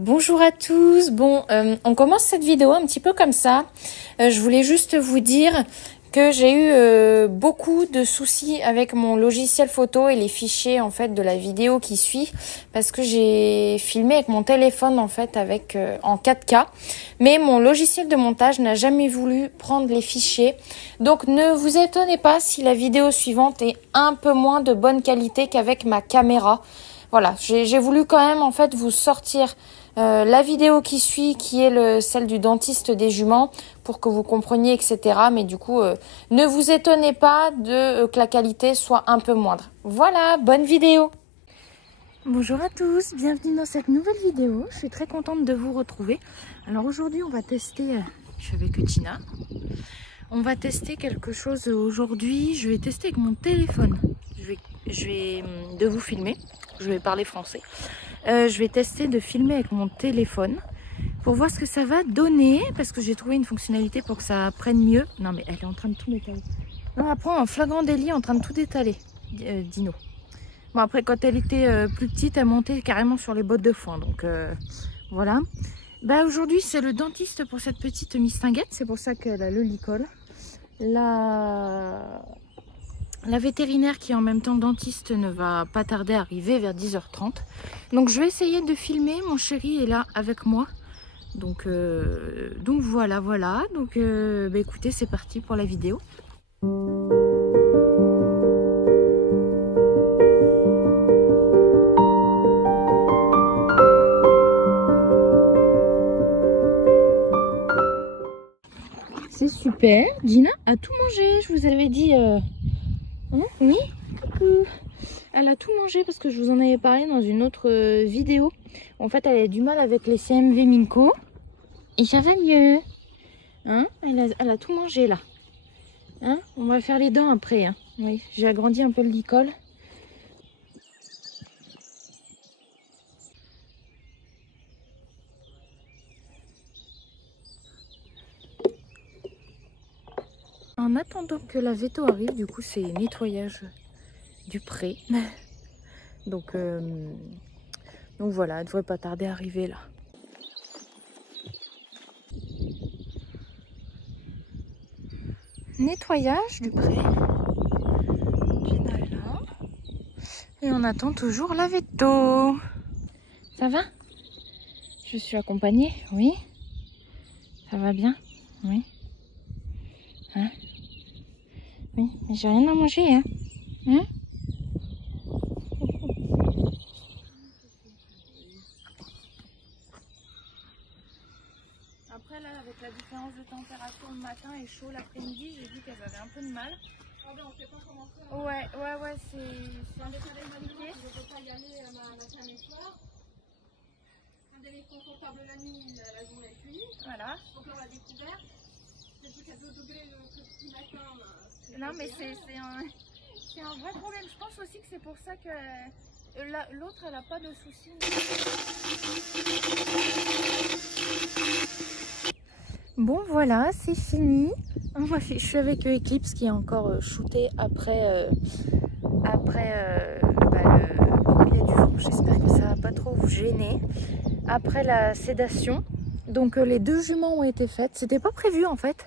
Bonjour à tous. Bon, on commence cette vidéo un petit peu comme ça. Je voulais juste vous dire que j'ai eu beaucoup de soucis avec mon logiciel photo et les fichiers en fait de la vidéo qui suit parce que j'ai filmé avec mon téléphone en fait avec en 4K, mais mon logiciel de montage n'a jamais voulu prendre les fichiers. Donc ne vous étonnez pas si la vidéo suivante est un peu moins de bonne qualité qu'avec ma caméra. Voilà, j'ai voulu quand même en fait vous sortir la vidéo qui suit, qui est celle du dentiste des juments, pour que vous compreniez, etc. Mais du coup, ne vous étonnez pas que la qualité soit un peu moindre. Voilà, bonne vidéo. Bonjour à tous, bienvenue dans cette nouvelle vidéo. Je suis très contente de vous retrouver. Alors aujourd'hui, on va tester, je suis avec Gina. On va tester quelque chose aujourd'hui. Je vais tester avec mon téléphone. Je vais de vous filmer. Je vais parler français. Je vais tester de filmer avec mon téléphone pour voir ce que ça va donner, parce que j'ai trouvé une fonctionnalité pour que ça prenne mieux. Non mais elle est en train de tout m'étaler. Non, après en flagrant délit, en train de tout détaler, Dino. Bon après quand elle était plus petite, elle montait carrément sur les bottes de foin, donc voilà. Bah aujourd'hui c'est le dentiste pour cette petite mistinguette, c'est pour ça qu'elle a le licol. La vétérinaire qui est en même temps dentiste ne va pas tarder à arriver vers 10h30. Donc je vais essayer de filmer. Mon chéri est là avec moi. Donc voilà. Donc bah écoutez, c'est parti pour la vidéo. C'est super. Gina a tout mangé. Je vous avais dit... Hein, oui, coucou. Elle a tout mangé parce que je vous en avais parlé dans une autre vidéo. En fait, elle a du mal avec les CMV Minko. Et ça va mieux. Hein, elle a tout mangé là. Hein, on va faire les dents après. Hein. Oui, j'ai agrandi un peu le licol. En attendant que la véto arrive, du coup, c'est nettoyage du pré. Donc voilà, elle devrait pas tarder à arriver là. Nettoyage du pré. Gina est là. Et on attend toujours la véto. Ça va? Je suis accompagnée, oui. Ça va bien? Oui. Hein? Oui, mais j'ai rien à manger, hein? Hein? Après là, avec la différence de température le matin et chaud l'après-midi, j'ai vu qu'elles avaient un peu de mal. Ah ben on sait pas comment faire. Ouais, c'est Un des cadets m'a dit que je ne peux pas y aller matin et soir. Un des confortable la nuit, la journée pluie. Voilà. Donc là on l'a découvert. C'est jusqu'à 2 degrés le petit matin. Non mais c'est un vrai problème. Je pense aussi que c'est pour ça que l'autre elle a pas de soucis. Bon voilà, c'est fini. Moi je suis avec Eclipse qui est encore shooté après il y a du vent. J'espère que ça va pas trop vous gêner. Après la sédation. Donc les deux juments ont été faites. C'était pas prévu en fait.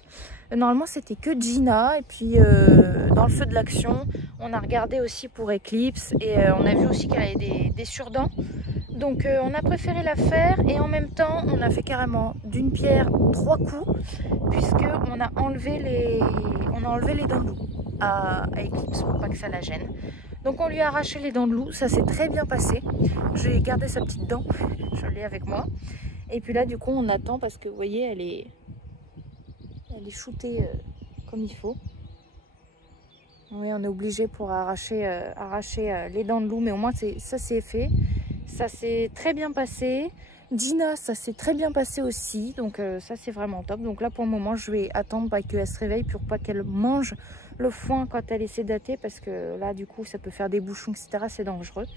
Normalement c'était que Gina. Et puis dans le feu de l'action, on a regardé aussi pour Eclipse. Et on a vu aussi qu'elle avait des surdents. Donc on a préféré la faire. Et en même temps, on a fait carrément d'une pierre 3 coups. Puisqu'on a enlevé les dents de loup à Eclipse pour pas que ça la gêne. Donc on lui a arraché les dents de loup. Ça s'est très bien passé. J'ai gardé sa petite dent. Je l'ai avec moi. Et puis là, du coup, on attend parce que vous voyez, elle est shootée comme il faut. Oui, on est obligé pour arracher les dents de loup, mais au moins ça c'est fait. Ça s'est très bien passé. Gina, ça s'est très bien passé aussi, donc ça c'est vraiment top. Donc là, pour le moment, je vais attendre qu'elle se réveille pour pas qu'elle mange le foin quand elle est sédatée, parce que là, du coup, ça peut faire des bouchons, etc. C'est dangereux.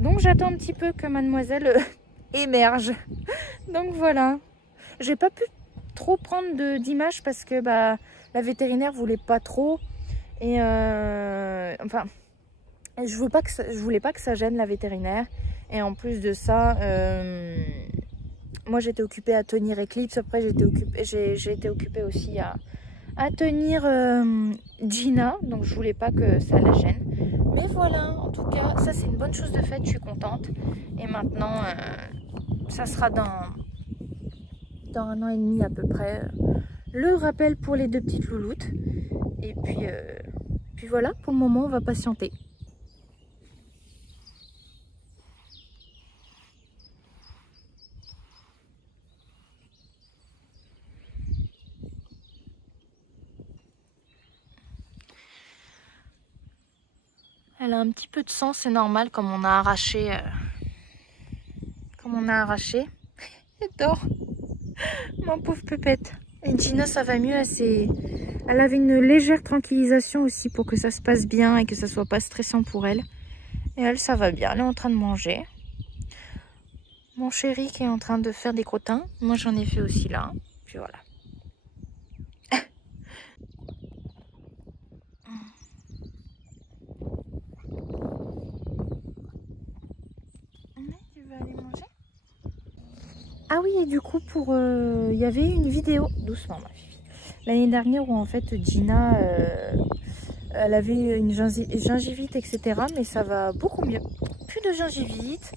Donc j'attends un petit peu que mademoiselle émerge. Donc voilà, j'ai pas pu trop prendre d'images parce que la vétérinaire voulait pas trop, et enfin je voulais pas que ça gêne la vétérinaire, et en plus de ça moi j'étais occupée à tenir Eclipse, après j'ai été occupée aussi à tenir Gina, donc je voulais pas que ça la gêne. Mais voilà, en tout cas, ça c'est une bonne chose de fait, je suis contente. Et maintenant, ça sera dans 1 an et demi à peu près, le rappel pour les 2 petites louloutes. Et puis voilà, pour le moment on va patienter. Elle a un petit peu de sang, c'est normal, comme on a arraché. Elle dort. Mon pauvre pépette. Et Gina, ça va mieux. Elle avait une légère tranquillisation aussi pour que ça se passe bien et que ça soit pas stressant pour elle. Et elle, ça va bien. Elle est en train de manger. Mon chéri qui est en train de faire des crottins. Moi, j'en ai fait aussi là. Puis voilà. Tu veux aller manger? Ah oui, et du coup, il y avait une vidéo, doucement ma fille, l'année dernière où en fait Gina, elle avait une gingivite, etc. Mais ça va beaucoup mieux. Plus de gingivite,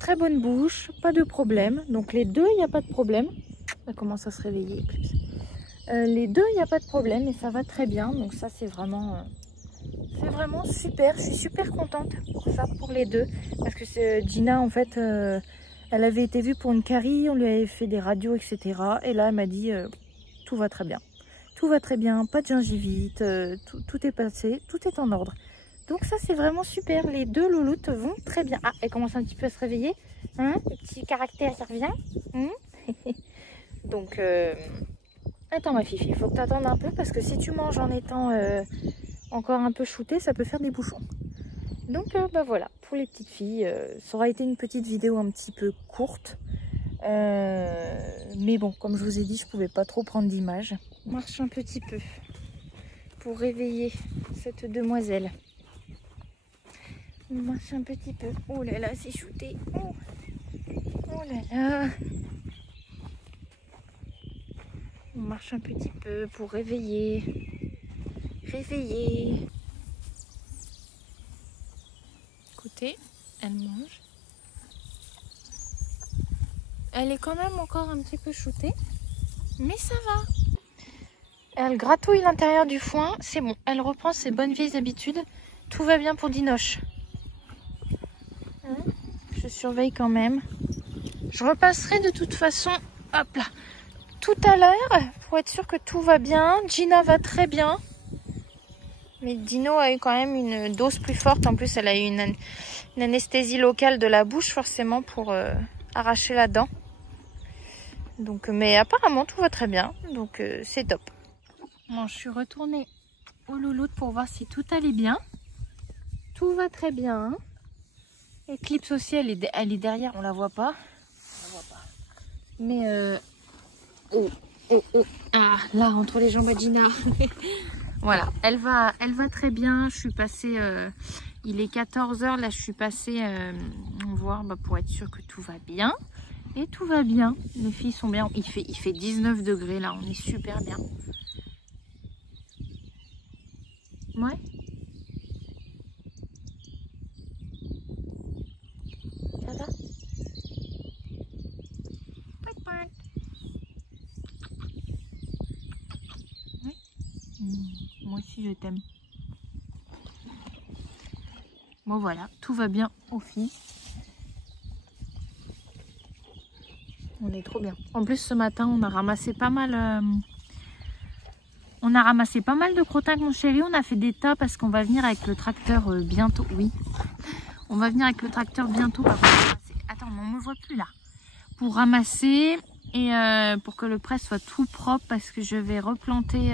très bonne bouche, pas de problème. Donc les deux, il n'y a pas de problème. Elle commence à se réveiller. Les deux, il n'y a pas de problème et ça va très bien. Donc ça, c'est vraiment super. Je suis super contente pour ça, pour les deux. Parce que Gina, en fait... elle avait été vue pour une carie, on lui avait fait des radios, etc. Et là, elle m'a dit, tout va très bien. Tout va très bien, pas de gingivite, tout est passé, tout est en ordre. Donc ça, c'est vraiment super. Les 2 louloutes vont très bien. Ah, elle commence un petit peu à se réveiller. Hein, le petit caractère, ça revient. Donc, attends ma fifi, il faut que tu attendes un peu parce que si tu manges en étant encore un peu shooté, ça peut faire des bouchons. Donc bah voilà, pour les petites filles, ça aura été une petite vidéo un petit peu courte. Mais bon, comme je vous ai dit, je pouvais pas trop prendre d'images. On marche un petit peu pour réveiller cette demoiselle. On marche un petit peu. Oh là là, c'est shooté. Oh là là. On marche un petit peu pour réveiller. Écoutez, elle mange. Elle est quand même encore un petit peu shootée, mais ça va. Elle gratouille l'intérieur du foin, c'est bon. Elle reprend ses bonnes vieilles habitudes. Tout va bien pour Dinoche. Je surveille quand même. Je repasserai de toute façon, hop là, tout à l'heure pour être sûr que tout va bien. Gina va très bien. Mais Dino a eu quand même une dose plus forte. En plus, elle a eu une anesthésie locale de la bouche forcément pour arracher la dent. Donc, mais apparemment tout va très bien. Donc c'est top. Bon, je suis retournée au louloute pour voir si tout allait bien. Tout va très bien. Eclipse aussi, elle est derrière, on la voit pas. Mais ah, là, entre les jambes à Gina. Voilà, elle va très bien. Je suis passée, il est 14 h, là je suis passée voir pour être sûre que tout va bien. Et tout va bien, les filles sont bien. Il fait 19 degrés là, on est super bien. Ouais. Ça va? Oui. Moi aussi je t'aime. Bon voilà, tout va bien aux filles. On est trop bien. En plus ce matin on a ramassé pas mal de crottins avec mon chéri. On a fait des tas parce qu'on va venir avec le tracteur bientôt. Oui. On va venir avec le tracteur bientôt. Attends, on ne me voit plus là. Pour ramasser et pour que le pré soit tout propre parce que je vais replanter.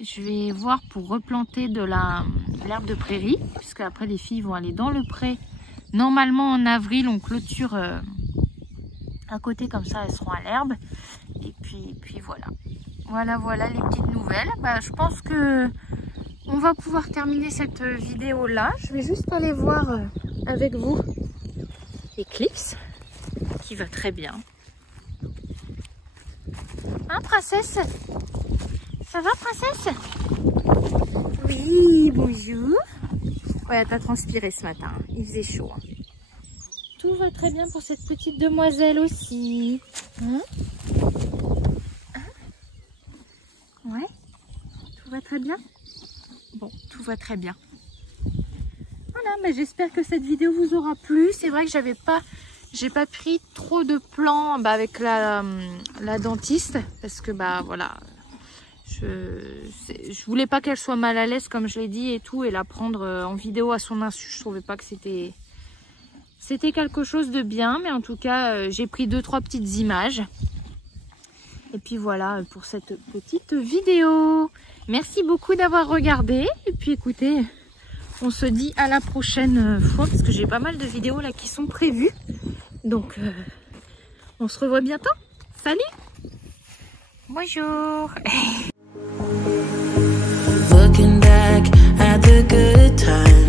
Je vais voir pour replanter de l'herbe de prairie. Puisque après les filles vont aller dans le pré. Normalement en avril on clôture à côté comme ça elles seront à l'herbe. Et puis voilà. Voilà les petites nouvelles. Je pense que on va pouvoir terminer cette vidéo là. Je vais juste aller voir avec vous Eclipse qui va très bien. Hein, princesse? Ça va, princesse? Oui, bonjour. Ouais, t'as transpiré ce matin, il faisait chaud. Tout va très bien pour cette petite demoiselle aussi. Hein? Ouais, tout va très bien. Bon, tout va très bien. Voilà, mais j'espère que cette vidéo vous aura plu. C'est vrai que j'ai pas pris trop de plans avec la dentiste parce que voilà, je voulais pas qu'elle soit mal à l'aise comme je l'ai dit et tout, et la prendre en vidéo à son insu. Je trouvais pas que c'était quelque chose de bien, mais en tout cas j'ai pris 2-3 petites images. Et puis voilà pour cette petite vidéo. Merci beaucoup d'avoir regardé. Et puis écoutez, on se dit à la prochaine fois parce que j'ai pas mal de vidéos là qui sont prévues. Donc on se revoit bientôt. Salut! Bonjour! Looking back at the good times.